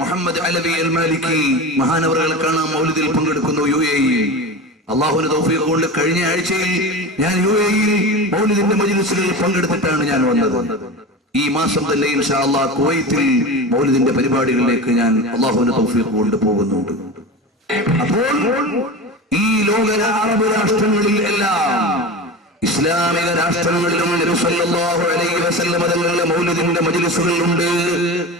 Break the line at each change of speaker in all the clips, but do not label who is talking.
മുഹമ്മദ് അലവി അൽ മാലിക്കി മഹാനവറുകൾ കാണാൻ മൗലിദിൽ പങ്കെടുക്കുന്നു യു എ ഇ. തൗഫീഖ് കൊണ്ട് കഴിഞ്ഞ ആഴ്ചയിൽ ഞാൻ യു എ ഇ മൗലിദിന്റെ മജിലിസുകളിൽ പങ്കെടുത്തിട്ടാണ് ഞാൻ വന്നത്. ഈ മാസം തന്നെ ഇൻഷാ കുവൈത്തിൽ മൗലിദിന്റെ പരിപാടികളിലേക്ക് ഞാൻ അള്ളാഹുവിന്റെ തോഫിയൊക്കെ കൊണ്ട് പോകുന്നുണ്ട്. അപ്പോൾ ഈ ലോക അറബ് രാഷ്ട്രങ്ങളിൽ എല്ലാം ഇസ്ലാമിക രാഷ്ട്രങ്ങളിലും നബി സല്ലല്ലാഹു അലൈഹി വസല്ലം മൗലിദിന്റെ മജ്ലിസുകളുണ്ട് ആ,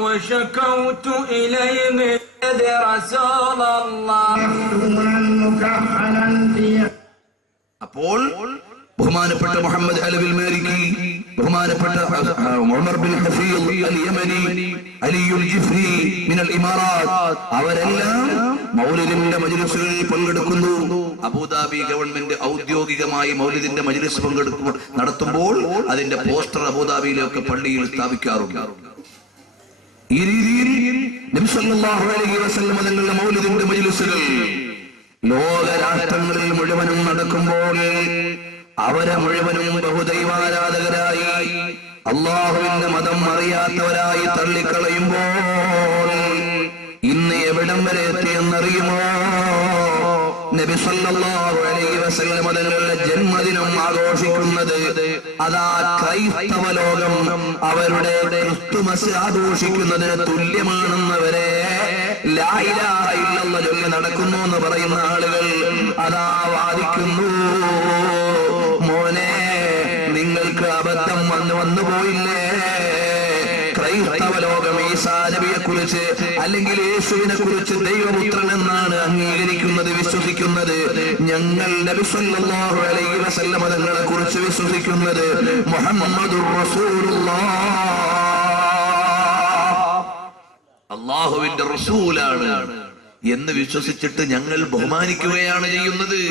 وشكوت إليه من يد رسول الله
مكحلا في
അപ്പോൾ ബഹുമാനപ്പെട്ട മുഹമ്മദ് അലവിൽ മേരിക്കി ബഹുമാനപ്പെട്ട ആ, Umar bin Hafeel al Yamani Aliyul Jifri മിനൽ ഇമാറാത്ത് അവരെല്ലാം മൗലിദിന്റെ മജ്ലിസുകളിൽ പങ്കെടുക്കുന്നു അബുദാബി ഗവൺമെന്റ് ഔദ്യോഗികമായി മൗലിദിന്റെ മജ്ലിസ് പങ്കെടുക്കും നടത്തുമ്പോൾ അതിന്റെ പോസ്റ്റർ അബുദാബിയിലൊക്കെ പള്ളിയിൽ സ്ഥാപിക്കാറുണ്ട് ഈ രീതിയിൽ തങ്ങളുടെ മൗലിദിന്റെ മജ്ലിസുകൾ ലോക രാഷ്ട്രങ്ങളിൽ മുഴുവനും നടക്കുമ്പോൾ അവരെ മുഴുവനും ബഹുദൈവാരാധകരായി അള്ളാഹുവിന്റെ മതം അറിയാത്തവരായി തള്ളിക്കളയുമ്പോൾ ഇന്ന് എവിടം വരെ എത്തിയെന്നറിയുമോ? നബി സല്ലല്ലാഹു അലൈഹി വസല്ലം ജന്മദിനം ആഘോഷിക്കുന്നത് അതാ ക്രൈസ്തവ ലോകം അവരുടെ ക്രിസ്തുമസ് ആഘോഷിക്കുന്നതിന് തുല്യമാണെന്നവരെ ചൊല്ലി നടക്കുന്നു എന്ന് പറയുന്ന ആളുകൾ അതാ വാദിക്കുന്നു. മോനെ നിങ്ങൾക്ക് അബദ്ധം വന്നു വന്നു പോയില്ലേ ക്രൈസ്തവ ലോകം ഈസാ നബിയെ കുറിച്ച് അല്ലെങ്കിൽ യേശുവിനെ കുറിച്ച് ദൈവപുത്രൻ എന്നാണ് അംഗീകരിക്കുന്നത് വിശ്വസിക്കുന്നത്. ഞങ്ങൾ നബി സല്ലല്ലാഹു അലൈഹി കുറിച്ച് വിശ്വസിക്കുന്നത് മുഹമ്മദുർ അള്ളാഹുവിന്റെ റസൂലാണ് എന്ന് വിശ്വസിച്ചിട്ട് ഞങ്ങൾ ബഹുമാനിക്കുകയാണ് ചെയ്യുന്നത്.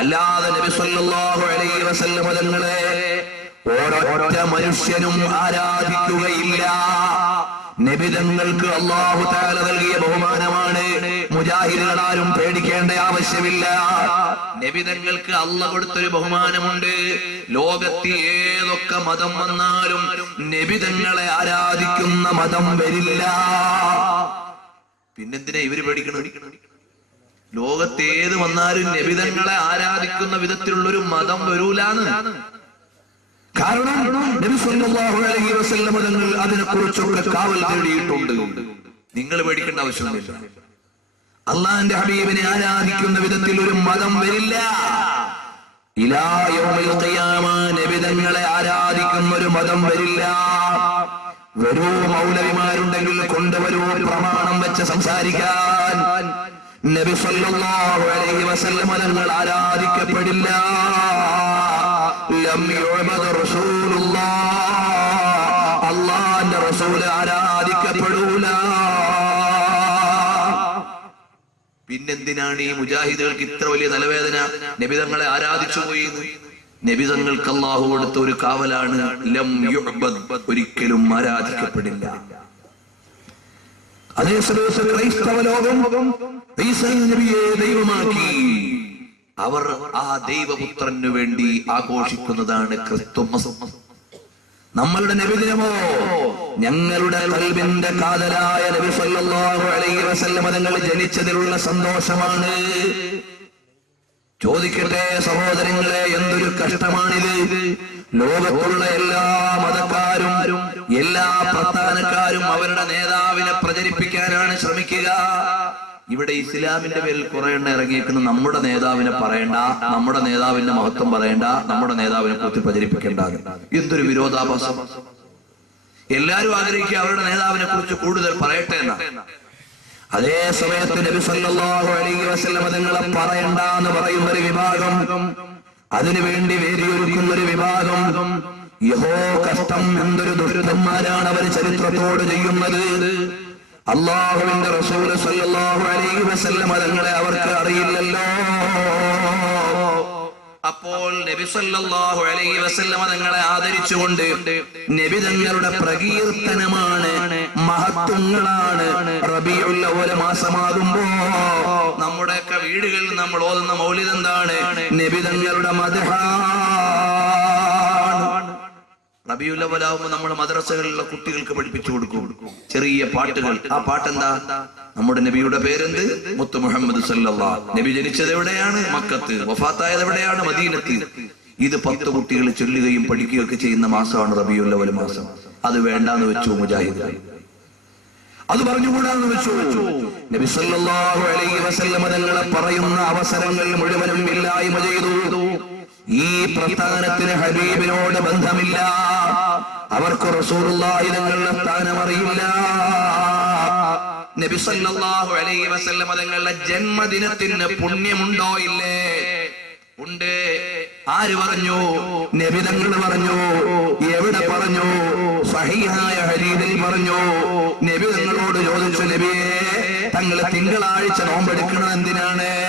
അല്ലാതെ നബി സല്ലല്ലാഹു അലൈഹി വസല്ലമ തങ്ങളെ മനുഷ്യനും ആരാധിക്കുകയില്ല. നബിതങ്ങൾക്ക് അള്ളാഹു താല നൽകിയ ബഹുമാനമാണ്. മുജാഹിദുകളാരും പേടിക്കേണ്ട ആവശ്യമില്ല. നബിതങ്ങൾക്ക് അല്ല കൊടുത്തൊരു ബഹുമാനമുണ്ട്. ലോകത്തിൽ ഏതൊക്കെ മതം വന്നാലും നബിതങ്ങളെ ആരാധിക്കുന്ന മതം വരില്ല. പിന്നെന്തിനാ ഇവർ പേടിക്കണം ലോകത്തേത് വന്നാലും നബിതങ്ങളെ ആരാധിക്കുന്ന വിധത്തിലുള്ള ഒരു മതം വരൂലാന്ന്. കാരണം തങ്ങൾ അതിനെക്കുറിച്ചൊക്കെ കാവൽ തേടിയിട്ടുണ്ട്. നിങ്ങൾ പേടിക്കേണ്ട ആവശ്യമില്ല അള്ളാഹിന്റെ ഹബീബിനെ ആരാധിക്കുന്ന വിധത്തിൽ ഒരു മതം വരില്ല. നബിതങ്ങളെ ആരാധിക്കുന്ന ഒരു മതം വരില്ല. വരൂ മൗലവിമാരുണ്ടെങ്കിൽ കൊണ്ടുവരൂ പ്രമാണം വെച്ച് സംസാരിക്കാൻ. നബി സല്ലല്ലാഹു അലൈഹി വസല്ലം തങ്ങൾ ആരാധിക്കപ്പെടില്ല. അള്ളാന്റെ റസൂൽ ആരാധിക്കപ്പെടൂല. പിന്നെന്തിനാണ് ഈ മുജാഹിദുകൾക്ക് ഇത്ര വലിയ തലവേദന? നബിതങ്ങളെ ആരാധിച്ചു പോയി നബിതങ്ങൾക്ക് അള്ളാഹു കൊടുത്ത ഒരു കാവലാണ് ലം ഒരിക്കലും ആരാധിക്കപ്പെടില്ല. അതേ സമയത്ത് ക്രൈസ്തവ ലോകം നബിയെ ദൈവമാക്കി. അവർ ആ ദൈവപുത്രന് വേണ്ടി ആഘോഷിക്കുന്നതാണ് ക്രിസ്തുമസ് നമ്മളുടെ നബിദിനമോ? ഞങ്ങളുടെ കൽബിന്റെ കാതലായ നബി സല്ലല്ലാഹു അലൈഹി ജനിച്ചതിലുള്ള സന്തോഷമാണ്. ചോദിക്കട്ടെ സഹോദരങ്ങളെ എന്തൊരു കഷ്ടമാണിത്. ലോകത്തുള്ള എല്ലാ മതക്കാരും എല്ലാ പ്രസ്ഥാനക്കാരും അവരുടെ നേതാവിനെ പ്രചരിപ്പിക്കാനാണ് ശ്രമിക്കുക. ഇവിടെ ഇസ്ലാമിന്റെ പേരിൽ കുറെ എണ്ണ ഇറങ്ങിയിരിക്കുന്ന. നമ്മുടെ നേതാവിനെ പറയണ്ട നമ്മുടെ നേതാവിന്റെ മഹത്വം പറയണ്ട നമ്മുടെ നേതാവിനെ കുറിച്ച് പ്രചരിപ്പിക്കേണ്ട. എന്തൊരു വിരോധാഭാസം. എല്ലാരും ആഗ്രഹിക്കുക അവരുടെ നേതാവിനെ കുറിച്ച് കൂടുതൽ പറയട്ടെ എന്നാണ് അതേ സമയത്ത് നബി സല്ലല്ലാഹു അലൈഹി പറയണ്ട എന്ന് പറയുന്ന ഒരു വിഭാഗം അതിനു വേണ്ടി വേദിയൊരുക്കുന്ന ഒരു വിഭാഗം. യഹോ കഷ്ടം എന്തൊരു ദുരിതന്മാരാണ് അവർ ചരിത്രത്തോട് ചെയ്യുന്നത്. അള്ളാഹുവിന്റെ റസൂൽ സല്ലല്ലാഹു അലൈഹി വസല്ലം തങ്ങളെ അവർക്ക് അറിയില്ലല്ലോ. അപ്പോൾ നബി സല്ലല്ലാഹു അലൈഹി വസല്ലം തങ്ങളെ ആദരിച്ചുകൊണ്ട് നബി തങ്ങളുടെ പ്രകീർത്തനമാണ് മഹത്വങ്ങളാണ് റബിയുള്ള ഒരു മാസമാകുമ്പോ നമ്മുടെയൊക്കെ വീടുകളിൽ നമ്മൾ ഓതുന്ന മൗലിദ് എന്താണ്? നബി തങ്ങളുടെ മധുഹാണ് റബിയുല്ലവലാവുമ്പോ നമ്മൾ മദ്രസകളിലുള്ള കുട്ടികൾക്ക് പഠിപ്പിച്ചു കൊടുക്കും. ചെറിയ പാട്ടുകൾ. ആ പാട്ടെന്താ? നമ്മുടെ നബിയുടെ പേരെന്ത്? മുത്തു മുഹമ്മദ് സല്ലാ നബി ജനിച്ചത് എവിടെയാണ് മക്കത്ത്. വഫാത്തായത് എവിടെയാണ് മദീനത്ത്. ഇത് പത്ത് കുട്ടികൾ ചൊല്ലുകയും പഠിക്കുകയൊക്കെ ചെയ്യുന്ന മാസമാണ് റബിയുല്ലവൽ മാസം. അത് വേണ്ടാന്ന് വെച്ചു മുജാഹിദ്? അത് പറഞ്ഞുകൂടാന്ന് വെച്ചു? നബി സല്ലല്ലാഹു അലൈഹി വസല്ലമ തങ്ങളെ പറയുന്ന അവസരങ്ങൾ മുഴുവനും ഇല്ലായ്മ ചെയ്തു. ഈ പ്രസ്ഥാനത്തിന് ഹബീബിനോട് ബന്ധമില്ല. അവർക്ക് റസൂലുള്ളാഹി തങ്ങളുടെ സ്ഥാനം അറിയില്ല. നബി സല്ലല്ലാഹു അലൈഹി തങ്ങളുടെ ജന്മദിനത്തിന് പുണ്യമുണ്ടോ ഇല്ലേ? ഉണ്ട്. ആര് പറഞ്ഞു? നബിതങ്ങൾ പറഞ്ഞു. എവിടെ പറഞ്ഞു? സഹിഹായ ഹരീതിൽ പറഞ്ഞു. നബി തങ്ങളോട് ചോദിച്ചു നബിയെ തങ്ങൾ തിങ്കളാഴ്ച നോമ്പെടുക്കുന്നത് എന്തിനാണ്?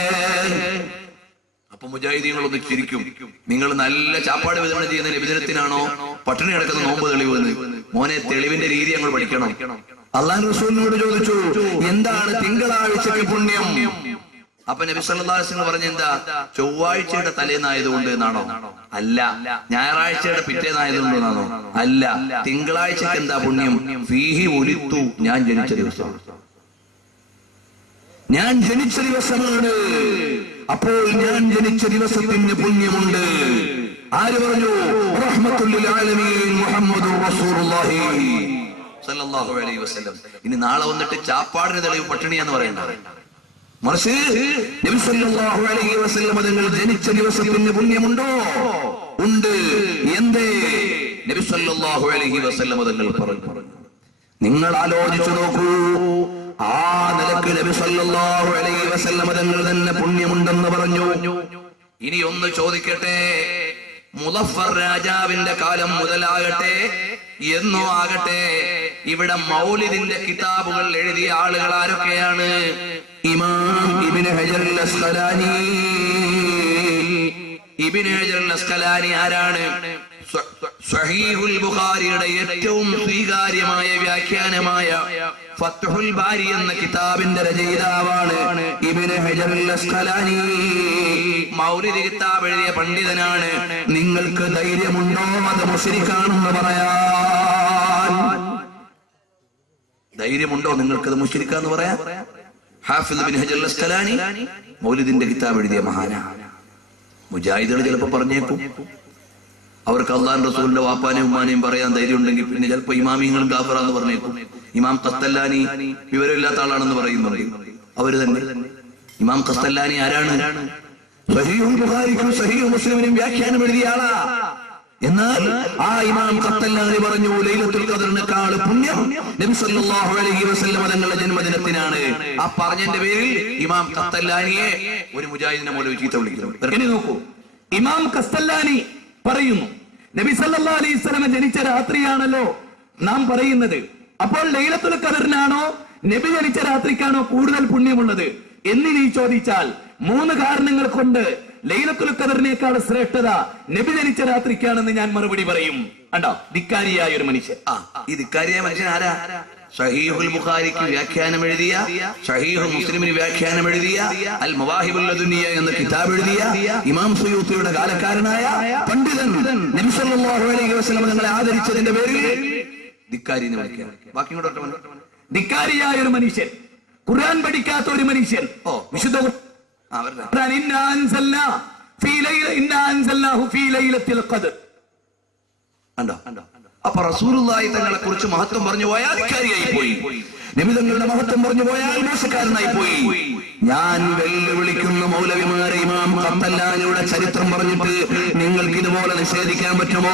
അപ്പൊ മുജാഹിദീങ്ങളൊന്ന് ചിരിക്കും. നിങ്ങൾ നല്ല ചാപ്പാട് വിതരണം ചെയ്യുന്ന ലഭിതരത്തിനാണോ പട്ടിണി കിടക്കുന്ന നോമ്പ് തെളിവ് മോനെ തെളിവിന്റെ രീതി ഞങ്ങൾ പഠിക്കണം. അള്ളാൻ റസൂലിനോട് ചോദിച്ചു എന്താണ് തിങ്കളാഴ്ചക്ക് പുണ്യം? അപ്പൊ നബി സല്ലാസിന് പറഞ്ഞ എന്താ? ചൊവ്വാഴ്ചയുടെ തലേന്നായതുകൊണ്ട് എന്നാണോ? അല്ല ഞായറാഴ്ചയുടെ പിറ്റേന്നായതുകൊണ്ട് എന്നാണോ അല്ല തിങ്കളാഴ്ചക്ക് എന്താ പുണ്യം? ഫീഹി ഒലിത്തു ഞാൻ ജനിച്ച ദിവസം. ഞാൻ ജനിച്ച ദിവസമാണ്. അപ്പോൾ ഞാൻ ജനിച്ച ദിവസത്തിന് പുണ്യമുണ്ട്. ആര് പറഞ്ഞു? ഇനി നാളെ വന്നിട്ട് ചാപ്പാടിന് തെളിവ് പട്ടിണിയാന്ന് പറയണ്ട. മറിച്ച് തങ്ങൾ ജനിച്ച ദിവസത്തിന് പുണ്യമുണ്ടോ? ഉണ്ട്. എന്തേ? തങ്ങൾ പറഞ്ഞു. നിങ്ങൾ ആലോചിച്ചു നോക്കൂ. ആ നിലയ്ക്ക് നബി സല്ലല്ലാഹു അലൈഹി വസല്ലമ തങ്ങൾ തന്നെ പുണ്യമുണ്ടെന്ന് പറഞ്ഞു. ഇനി ഒന്ന് ചോദിക്കട്ടെ മുദഫർ രാജാവിന്റെ കാലം മുതലാകട്ടെ എന്നോ ആകട്ടെ ഇവിടെ മൗലിദിന്റെ കിതാബുകൾ എഴുതിയ ആളുകൾ ആരൊക്കെയാണ്? ഇമാം ഇബ്നു ഹജർ അസ്കലാനി ഇബ്നു ഹജർ അസ്കലാനി ആരാണ്? സ്വഹീഹുൽ ബുഖാരിയുടെ ഏറ്റവും സ്വീകാര്യമായ വ്യാഖ്യാനമായ ഫത്തുഹുൽ ബാരി എന്ന കിതാബിന്റെ രചയിതാവാണ് ഇബ്നു ഹജർ അസ്ഖലാനി. മൗലിദ് കിതാബ് എഴുതിയ പണ്ഡിതനാണ്. നിങ്ങൾക്ക് ധൈര്യമുണ്ടോ അത് മുസ്ലിക്കാണെന്ന് പറയാൻ. ധൈര്യമുണ്ടോ നിങ്ങൾക്കത് മുസ്ലിക്കാന്ന് പറയാൻ? ഹാഫിദ് ബിൻ ഹജർ അസ്ഖലാനി മൗലിദിന്റെ കിതാബ് എഴുതിയ മഹാനാണ്. മുജാഹിദുകൾ ചിലപ്പോ പറഞ്ഞേക്കും. അവർക്ക് അള്ളാൻ റസൂലിന്റെ വാപ്പാനെയും ഉമ്മാനെയും പറയാൻ ധൈര്യം ഉണ്ടെങ്കിൽ പിന്നെ ചിലപ്പോ ഇമാമിങ്ങളും കാഫറാന്ന് പറഞ്ഞേക്കും. ഇമാം കസ്തല്ലാനി വിവരമില്ലാത്ത ആളാണെന്ന് പറയുന്നുണ്ട്. അവർ തന്നെ. ഇമാം കസ്തല്ലാനി ആരാണ്? സഹീഹുൽ ബുഖാരിക്കും സഹീഹ് മുസ്ലിമിനും വ്യാഖ്യാനം എഴുതിയ ആളാ. എന്നാൽ ആ ഇമാം കത്തല്ലാതെ പറഞ്ഞു ലൈലത്തുൽ ഖദറിനേക്കാൾ പുണ്യം നബി സല്ലല്ലാഹു അലൈഹി വസല്ലം തങ്ങളുടെ ജന്മദിനത്തിനാണ്. ആ പറഞ്ഞതിന്റെ പേരിൽ ഇമാം കത്തല്ലാനിയെ ഒരു മുജാഹിദിനെ പോലെ ചീത്ത വിളിക്കുന്നു.
നോക്കൂ. ഇമാം കസ്തല്ലാനി പറയുന്നു നബി സല്ലല്ലാഹു അലൈഹി ജനിച്ച രാത്രിയാണല്ലോ നാം പറയുന്നത്. അപ്പോൾ ലൈലത്തുൽ കദറിനാണോ നബി ജനിച്ച രാത്രിക്കാണോ കൂടുതൽ പുണ്യമുള്ളത്? എന്നിനി ചോദിച്ചാൽ മൂന്ന് കാരണങ്ങൾ കൊണ്ട് ലൈലത്തുൽ കദറിനേക്കാൾ ശ്രേഷ്ഠത നബി ജനിച്ച രാത്രിക്കാണെന്ന് ഞാൻ മറുപടി പറയും. കണ്ടോ? ധിക്കാരിയായ ഒരു മനുഷ്യൻ.
ആ ഈ ധിക്കാരിയായ മനുഷ്യൻ ആരാ? ഷഹീഹുൽ ബുഖാരിക്ക് വ്യാഖ്യാനം എഴുതിയ സഹീഹുൽ മുസ്ലിമിന് വ്യാഖ്യാനം എഴുതിയ അൽ മവാഹിബുൽ ദുനിയ എന്ന കിതാബ് എഴുതിയ ഇമാം സുയൂത്തിയുടെ കാലക്കാരനായ പണ്ഡിതൻ നബി സല്ലല്ലാഹു അലൈഹി വസല്ലം നിങ്ങളെ ആദരിച്ചതിന്റെ പേരിൽ ധിക്കാരി ബാക്കി.
ധിക്കാരിയായ ഒരു മനുഷ്യൻ ഖുർആൻ പഠിക്കാത്ത ഒരു മനുഷ്യൻ
ഓ.
വിശുദ്ധ ഖുർആൻ ഇന്നാ അൻസൽനാ ഫീ ലൈല ഇന്നാ അൻസൽനാഹു ഫീ ലൈലത്തിൽ ഖദർ
കണ്ടോ അപ്പൊ റസൂലുള്ളാഹി തങ്ങളെ കുറിച്ച് മഹത്വം പറഞ്ഞു പോയാൽ അധികാരിയായി പോയി നബി തങ്ങളുടെ മഹത്വം പറഞ്ഞു പോയാൽ മോശക്കാരനായി പോയി ഞാൻ വെല്ലുവിളിക്കുന്ന മൗലവിമാരെ ഇമാം ഖത്തല്ലാനിയുടെ ചരിത്രം പറഞ്ഞിട്ട് നിങ്ങൾക്ക് ഇതുപോലെ നിഷേധിക്കാൻ പറ്റുമോ?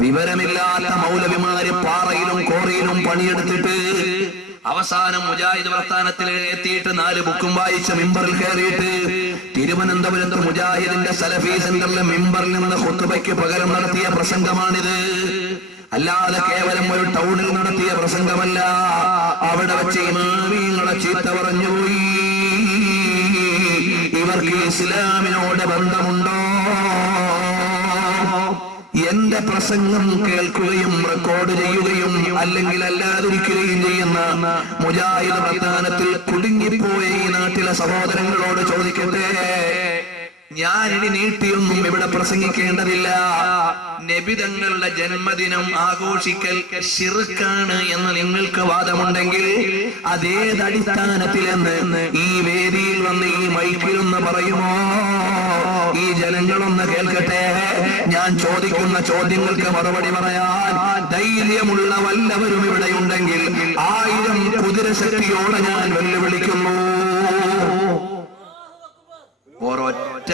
വിവരമില്ലാത്ത മൗലവിമാര് പാറയിലും കോറയിലും പണിയെടുത്തിട്ട് അവസാനം മുജാഹിദ് പ്രസ്ഥാനത്തിൽ എത്തിയിട്ട് നാല് ബുക്കും വായിച്ച മിമ്പറിൽ കയറിയിട്ട് തിരുവനന്തപുരത്ത് മുജാഹിദിന്റെ സലഫി സെന്ററിലെ മിമ്പറിൽ നിന്ന് ഹുത്തുബയ്ക്ക് പകരം നടത്തിയ പ്രസംഗമാണിത്. അല്ലാതെ കേവലം ഒരു ടൗണിൽ നടത്തിയ പ്രസംഗമല്ല. അവിടെ വെച്ച് ഇമാമിങ്ങളെ ചീത്ത പറഞ്ഞുപോയി. ഇവർക്ക് ഇസ്ലാമിനോട് ബന്ധമുണ്ടോ? എന്റെ പ്രസംഗം കേൾക്കുകയും റെക്കോർഡ് ചെയ്യുകയും അല്ലെങ്കിൽ അല്ലാതിരിക്കുകയും ചെയ്യുന്ന മുജാഹിദ് മൈതാനത്തിൽ കുടുങ്ങിപ്പോയ ഈ നാട്ടിലെ സഹോദരങ്ങളോട് ചോദിക്കട്ടെ? ഞാനിനി നീട്ടിയൊന്നും ഇവിടെ പ്രസംഗിക്കേണ്ടതില്ല. നബിതങ്ങളുടെ ജന്മദിനം ആഘോഷിക്കൽ ഷിർക്കാണ് എന്ന് നിങ്ങൾക്ക് വാദമുണ്ടെങ്കിൽ അതേതടിസ്ഥാനത്തിലെന്ന് ഈ വേദിയിൽ വന്ന് ഈ മൈക്കിലൊന്ന് പറയുമോ? ഈ ജനങ്ങളൊന്ന് കേൾക്കട്ടെ. ഞാൻ ചോദിക്കുന്ന ചോദ്യങ്ങൾക്ക് മറുപടി പറയാൻ ധൈര്യമുള്ള വല്ലവരും ഇവിടെ ഉണ്ടെങ്കിൽ ആയിരം കുതിരശക്തിയോടെ ഞാൻ വെല്ലുവിളിക്കുന്നു. ഒരൊറ്റ